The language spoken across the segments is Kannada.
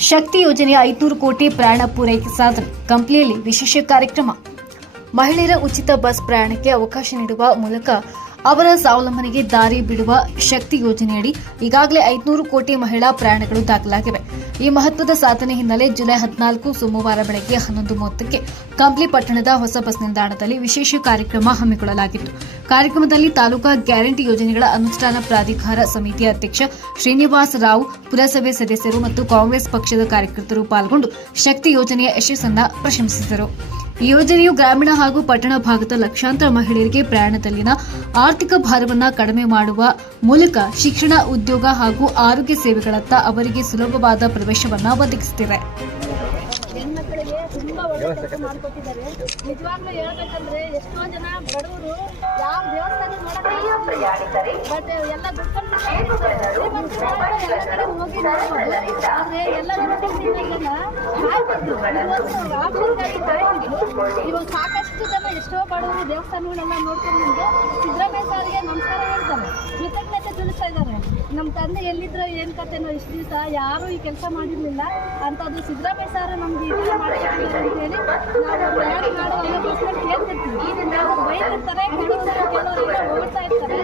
ಶಕ್ತಿ ಯೋಜನೆಯ ಐದುನೂರು ಕೋಟಿ ಪ್ರಯಾಣ ಪೂರೈಕೆ ಸಾಧನೆ ಕಂಪ್ಲಿಯಲ್ಲಿ ವಿಶೇಷ ಕಾರ್ಯಕ್ರಮ. ಮಹಿಳೆಯರ ಉಚಿತ ಬಸ್ ಪ್ರಯಾಣಕ್ಕೆ ಅವಕಾಶ ನೀಡುವ ಮೂಲಕ ಅವರ ಸ್ವಾವಲಂಬನೆಗೆ ದಾರಿ ಬಿಡುವ ಶಕ್ತಿ ಯೋಜನೆಯಡಿ ಈಗಾಗಲೇ ಐದುನೂರು ಕೋಟಿ ಮಹಿಳಾ ಪ್ರಯಾಣಗಳು ದಾಖಲಾಗಿವೆ. ಈ ಮಹತ್ವದ ಸಾಧನೆ ಹಿನ್ನೆಲೆ ಜುಲೈ ಹದಿನಾಲ್ಕು ಸೋಮವಾರ ಬೆಳಗ್ಗೆ ಹನ್ನೊಂದು ಮೂವತ್ತಕ್ಕೆ ಕಂಪ್ಲಿ ಪಟ್ಟಣದ ಹೊಸ ಬಸ್ ನಿಲ್ದಾಣದಲ್ಲಿ ವಿಶೇಷ ಕಾರ್ಯಕ್ರಮ ಹಮ್ಮಿಕೊಳ್ಳಲಾಗಿತ್ತು. ಕಾರ್ಯಕ್ರಮದಲ್ಲಿ ತಾಲೂಕಾ ಗ್ಯಾರಂಟಿ ಯೋಜನೆಗಳ ಅನುಷ್ಠಾನ ಪ್ರಾಧಿಕಾರ ಸಮಿತಿ ಅಧ್ಯಕ್ಷ ಶ್ರೀನಿವಾಸ ರಾವ್, ಪುರಸಭೆ ಸದಸ್ಯರು ಮತ್ತು ಕಾಂಗ್ರೆಸ್ ಪಕ್ಷದ ಕಾರ್ಯಕರ್ತರು ಪಾಲ್ಗೊಂಡು ಶಕ್ತಿ ಯೋಜನೆಯ ಯಶಸ್ಸನ್ನ ಪ್ರಶಂಸಿಸಿದರು. ಯೋಜನೆಯು ಗ್ರಾಮೀಣ ಹಾಗೂ ಪಟ್ಟಣ ಭಾಗದ ಲಕ್ಷಾಂತರ ಮಹಿಳೆಯರಿಗೆ ಪ್ರಯಾಣದಲ್ಲಿನ ಆರ್ಥಿಕ ಭಾರವನ್ನ ಕಡಿಮೆ ಮಾಡುವ ಮೂಲಕ ಶಿಕ್ಷಣ, ಉದ್ಯೋಗ ಹಾಗೂ ಆರೋಗ್ಯ ಸೇವೆಗಳತ್ತ ಅವರಿಗೆ ಸುಲಭವಾದ ಪ್ರವೇಶವನ್ನ ಒದಗಿಸುತ್ತಿದೆ ಹೆಣ್ಮಕ್ಳಿಗೆ ತುಂಬಾ ಒಳ್ಳೆ ಕೆಲಸ ಮಾಡ್ಕೊಟ್ಟಿದ್ದಾರೆ. ನಿಜವಾಗ್ಲೂ ಹೇಳ್ಬೇಕಂದ್ರೆ ಎಷ್ಟೋ ಜನ ಬಡವರು ಯಾವ ದೇವಸ್ಥಾನ ಬಟ್ ಎಲ್ಲ ದುಡ್ಡು ಎಲ್ಲ ಕಡೆ ಹೋಗಿ ನೋಡ್ಬೋದು. ಆದ್ರೆ ಎಲ್ಲ ದುಡ್ಡಿದ್ದಲ್ಲ ಕಾಯ್ತಿದ್ರು ಇವತ್ತು ಆಫೀಸ್ಗಾಗಿ ಬಡವರು ದೇವಸ್ಥಾನಗಳೆಲ್ಲ ನೋಡ್ಕೊಂಡು ನಿಮಗೆ ಸಿದ್ದರಾಮಯ್ಯ ಸಾರಿಗೆ ನಮಸ್ಕಾರ ಹೇಳ್ತಾರೆ. ಕೃತಜ್ಞತೆ ತಿಳಿಸ್ತಾ ಇದ್ದಾರೆ. ನಮ್ಮ ತಂದೆ ಎಲ್ಲಿದ್ರು ಏನು ಕತೆನೋ ಇಷ್ಟು ದಿವಸ ಯಾರೂ ಈ ಕೆಲಸ ಮಾಡಿರಲಿಲ್ಲ. ಅಂಥದ್ದು ಸಿದ್ದರಾಮಯ್ಯ ಸಾರು ನಮ್ಗೆ ಈ ಥರ ಅಂತ ಹೇಳಿ ನಾವು ಪ್ರಯಾಣ ಮಾಡೋ ಅನ್ನೋದಕ್ಕೋಸ್ಕರ ಕೇಳ್ತಿರ್ತೀವಿ. ನಾವು ಬೈತಿರ್ತಾರೆ ಕೆಲವರು ಕೆಲವರೆಲ್ಲ ಓಡ್ತಾ ಇರ್ತಾರೆ.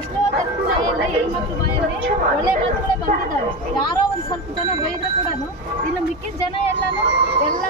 ಎಷ್ಟೋ ಜನ ಬಾಯಲ್ಲಿ ಹೆಣ್ಮಕ್ಳ ಬಾಯಲ್ಲಿ ಒಳ್ಳೆ ಮಾತುಗಳೇ ಬಂದಿದ್ದಾವೆ. ಯಾರೋ ಒಂದು ಸ್ವಲ್ಪ ಜನ ಬೈದ್ರೆ ಕೂಡ ಇನ್ನು ಮಿಕ್ಕಿದ ಜನ ಎಲ್ಲಾನು ಎಲ್ಲ